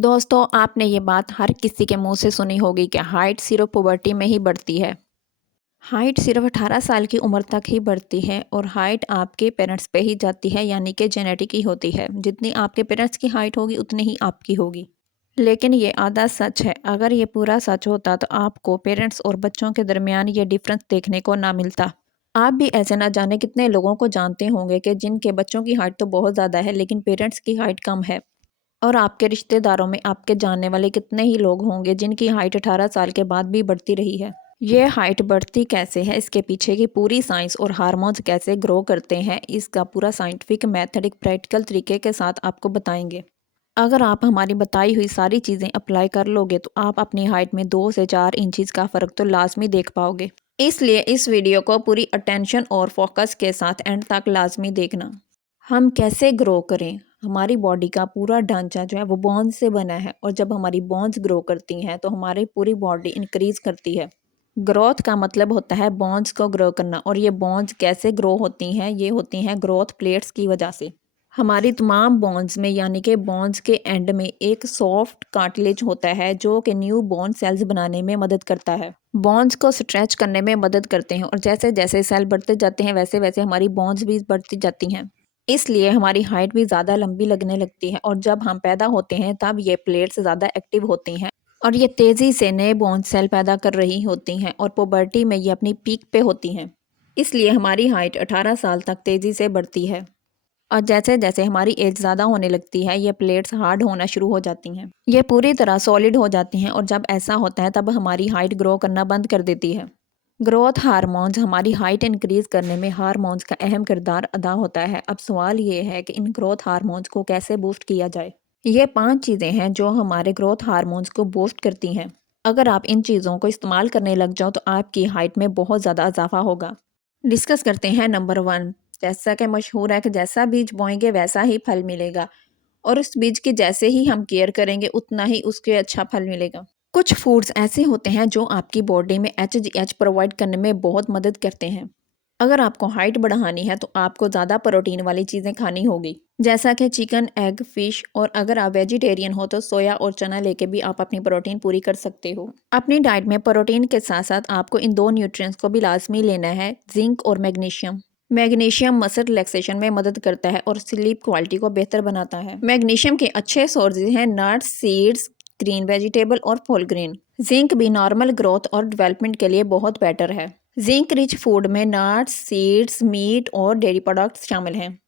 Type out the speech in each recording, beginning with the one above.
दोस्तों, आपने ये बात हर किसी के मुंह से सुनी होगी कि हाइट सिर्फ पुबर्टी में ही बढ़ती है। हाइट सिर्फ 18 साल की उम्र तक ही बढ़ती है और हाइट आपके पेरेंट्स पे ही जाती है, यानी कि जेनेटिक ही होती है। जितनी आपके पेरेंट्स की हाइट होगी उतनी ही आपकी होगी। लेकिन ये आधा सच है। अगर ये पूरा सच होता तो आपको पेरेंट्स और बच्चों के दरमियान ये डिफरेंस देखने को ना मिलता। आप भी ऐसे ना जाने कितने लोगों को जानते होंगे कि जिनके बच्चों की हाइट तो बहुत ज़्यादा है लेकिन पेरेंट्स की हाइट कम है। और आपके रिश्तेदारों में आपके जानने वाले कितने ही लोग होंगे जिनकी हाइट 18 साल के बाद भी बढ़ती रही है। ये हाइट बढ़ती कैसे है, इसके पीछे की पूरी साइंस और हार्मोन्स कैसे ग्रो करते हैं, इसका पूरा साइंटिफिक मेथड एक प्रैक्टिकल तरीके के साथ आपको बताएंगे। अगर आप हमारी बताई हुई सारी चीज़ें अप्लाई कर लोगे तो आप अपनी हाइट में 2 से 4 इंचज़ का फ़र्क तो लाजमी देख पाओगे। इसलिए इस वीडियो को पूरी अटेंशन और फोकस के साथ एंड तक लाजमी देखना। हम कैसे ग्रो करें? हमारी बॉडी का पूरा ढांचा जो है वो बोन्स से बना है और जब हमारी बोन्स ग्रो करती हैं तो हमारी पूरी बॉडी इंक्रीज करती है। ग्रोथ का मतलब होता है बोन्स को ग्रो करना, और ये बोन्स कैसे ग्रो होती हैं? ये होती हैं ग्रोथ प्लेट्स की वजह से। हमारी तमाम बोन्स में, यानी कि बोन्स के एंड में एक सॉफ्ट कार्टिलेज होता है जो कि न्यू बोन सेल्स बनाने में मदद करता है। बोन्स को स्ट्रेच करने में मदद करते हैं और जैसे जैसे सेल बढ़ते जाते हैं वैसे वैसे हमारी बोन्स भी बढ़ती जाती हैं। इसलिए हमारी हाइट भी ज़्यादा लंबी लगने लगती है और जब हम पैदा होते हैं तब ये प्लेट्स ज़्यादा एक्टिव होती हैं और ये तेज़ी से नए बोन सेल पैदा कर रही होती हैं और पुबर्टी में ये अपनी पीक पे होती हैं। इसलिए हमारी हाइट 18 साल तक तेज़ी से बढ़ती है और जैसे जैसे हमारी एज ज़्यादा होने लगती है ये प्लेट्स हार्ड होना शुरू हो जाती हैं, ये पूरी तरह सॉलिड हो जाती हैं और जब ऐसा होता है तब हमारी हाइट ग्रो करना बंद कर देती है। ग्रोथ हार्मोन्स हमारी हाइट इंक्रीज करने में हार्मोन्स का अहम किरदार अदा होता है। अब सवाल ये है कि इन ग्रोथ हार्मोन्स को कैसे बूस्ट किया जाए। ये 5 चीज़ें हैं जो हमारे ग्रोथ हार्मोन्स को बूस्ट करती हैं। अगर आप इन चीज़ों को इस्तेमाल करने लग जाओ तो आपकी हाइट में बहुत ज़्यादा इजाफा होगा। डिस्कस करते हैं नंबर 1। जैसा कि मशहूर है कि जैसा बीज बोएंगे वैसा ही फल मिलेगा, और उस बीज की जैसे ही हम केयर करेंगे उतना ही उसके अच्छा फल मिलेगा। कुछ फूड्स ऐसे होते हैं जो आपकी बॉडी में एच प्रोवाइड करने में बहुत मदद करते हैं। अगर आपको हाइट बढ़ानी है तो आपको ज़्यादा प्रोटीन वाली चीज़ें खानी होगी, जैसा कि चिकन, एग, फिश, और अगर आप वेजिटेरियन हो तो सोया और चना लेके भी आप अपनी प्रोटीन पूरी कर सकते हो। अपनी डाइट में प्रोटीन के साथ साथ आपको इन 2 न्यूट्रिएंट्स को भी लाजमी लेना है, जिंक और मैग्नीशियम। मैग्नीशियम मसल रिलैक्सेशन में मदद करता है और स्लीप क्वालिटी को बेहतर बनाता है। मैग्नीशियम के अच्छे सोर्सेज हैं नट्स, सीड्स, ग्रीन वेजिटेबल और होल ग्रेन। जिंक भी नॉर्मल ग्रोथ और डेवलपमेंट के लिए बहुत बेटर है। जिंक रिच फूड में नट्स, सीड्स, मीट और डेयरी प्रोडक्ट्स शामिल हैं।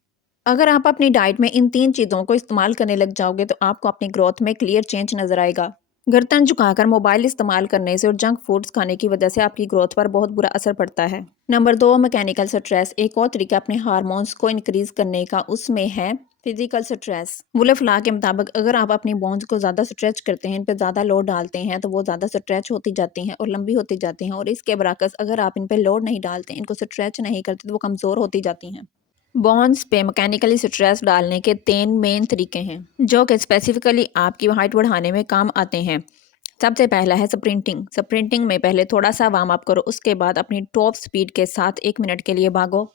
अगर आप अपनी डाइट में इन 3 चीज़ों को इस्तेमाल करने लग जाओगे तो आपको अपनी ग्रोथ में क्लियर चेंज नजर आएगा। गर्दन झुकाकर मोबाइल इस्तेमाल करने से और जंक फूड्स खाने की वजह से आपकी ग्रोथ पर बहुत बुरा असर पड़ता है। Number 2, mechanical stress. एक और तरीका अपने हार्मोन्स को इंक्रीज करने का, उसमें है फिजिकल स्ट्रेस। वुल्फ लॉ के मुताबिक अगर आप अपनी बोन्स को ज़्यादा स्ट्रेच करते हैं, इन पर ज़्यादा लोड डालते हैं तो वो ज़्यादा स्ट्रेच होती जाती हैं और लंबी होती जाती हैं, और इसके बरअक्स अगर आप इन पर लोड नहीं डालते, इनको स्ट्रेच नहीं करते तो वो कमज़ोर होती जाती हैं। बोन्स पे मैकेनिकली स्ट्रेस डालने के 3 मेन तरीके हैं जो कि स्पेसिफिकली आपकी हाइट बढ़ाने में काम आते हैं। सबसे पहला है स्प्रिंटिंग। स्प्रिंटिंग में पहले थोड़ा सा वार्म अप करो, उसके बाद अपनी टॉप स्पीड के साथ 1 मिनट के लिए भागो।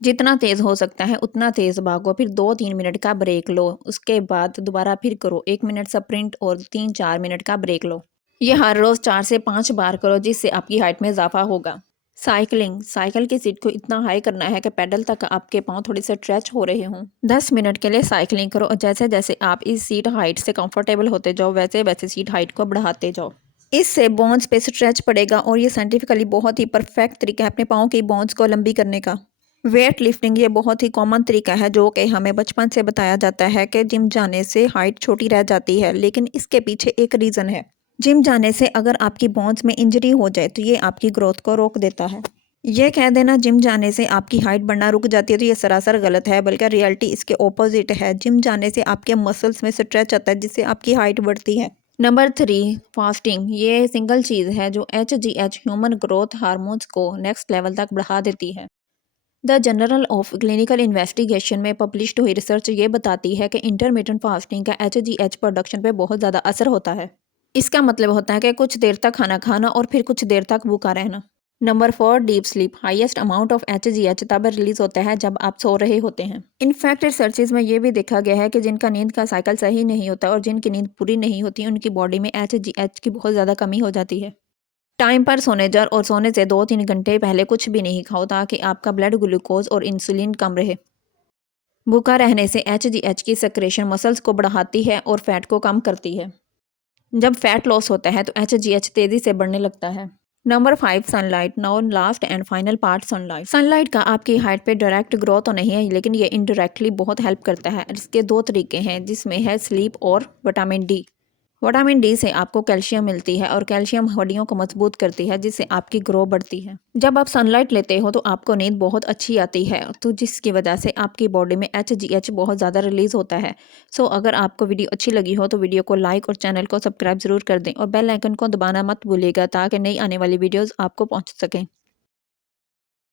जितना तेज़ हो सकता है उतना तेज़ भागो, फिर 2-3 मिनट का ब्रेक लो, उसके बाद दोबारा फिर करो 1 मिनट स्प्रिंट और 3-4 मिनट का ब्रेक लो। ये हर रोज़ 4 से 5 बार करो जिससे आपकी हाइट में इजाफा होगा। साइकिलिंग। साइकिल की सीट को इतना हाई करना है कि पैडल तक आपके पाँव थोड़े से स्ट्रेच हो रहे हों। 10 मिनट के लिए साइकिलिंग करो और जैसे जैसे आप इस सीट हाइट से कंफर्टेबल होते जाओ वैसे वैसे सीट हाइट को बढ़ाते जाओ। इससे बोन्स पे स्ट्रेच पड़ेगा और ये साइंटिफिकली बहुत ही परफेक्ट तरीका है अपने पाँव की बोन्स को लंबी करने का। Weight lifting. ये बहुत ही कॉमन तरीका है जो कि हमें बचपन से बताया जाता है कि जिम जाने से हाइट छोटी रह जाती है, लेकिन इसके पीछे एक रीज़न है। जिम जाने से अगर आपकी बोन्स में इंजरी हो जाए तो ये आपकी ग्रोथ को रोक देता है। ये कह देना जिम जाने से आपकी हाइट बढ़ना रुक जाती है तो ये सरासर गलत है, बल्कि रियलिटी इसके ऑपोजिट है। जिम जाने से आपके मसल्स में स्ट्रेच आता है जिससे आपकी हाइट बढ़ती है। Number 3, fasting. ये सिंगल चीज़ है जो HGH ह्यूमन ग्रोथ हार्मोन्स को नेक्स्ट लेवल तक बढ़ा देती है। The journal of clinical investigation में पब्लिश्ड हुई रिसर्च ये बताती है कि इंटरमिटेंट फास्टिंग का HGH प्रोडक्शन पे बहुत ज़्यादा असर होता है। इसका मतलब होता है कि कुछ देर तक खाना खाना और फिर कुछ देर तक भूखा रहना। Number 4 deep sleep. Highest amount of HGH तब रिलीज होता है जब आप सो रहे होते हैं। इनफैक्ट रिसर्चेज में ये भी देखा गया है कि जिनका नींद का साइकिल सही नहीं होता और जिनकी नींद पूरी नहीं होती उनकी बॉडी में HGH की बहुत ज़्यादा कमी हो जाती है। टाइम पर सोने जाओ और सोने से 2-3 घंटे पहले कुछ भी नहीं खाओ ताकि आपका ब्लड ग्लूकोज और इंसुलिन कम रहे। भूखा रहने से HGH की सेक्रेशन मसल्स को बढ़ाती है और फैट को कम करती है। जब फैट लॉस होता है तो HGH तेजी से बढ़ने लगता है। Number 5 sunlight. Now last and final part sunlight. Sunlight का आपकी हाइट पे डायरेक्ट ग्रो तो नहीं है लेकिन ये इनडायरेक्टली बहुत हेल्प करता है। इसके 2 तरीके हैं जिसमें है स्लीप और विटामिन डी। विटामिन डी से आपको कैल्शियम मिलती है और कैल्शियम हड्डियों को मजबूत करती है जिससे आपकी ग्रो बढ़ती है। जब आप सनलाइट लेते हो तो आपको नींद बहुत अच्छी आती है तो जिसकी वजह से आपकी बॉडी में HGH बहुत ज़्यादा रिलीज होता है। सो अगर आपको वीडियो अच्छी लगी हो तो वीडियो को लाइक और चैनल को सब्सक्राइब ज़रूर कर दें और बेल आइकन को दबाना मत भूलिएगा ताकि नई आने वाली वीडियोज़ आपको पहुँच सकें।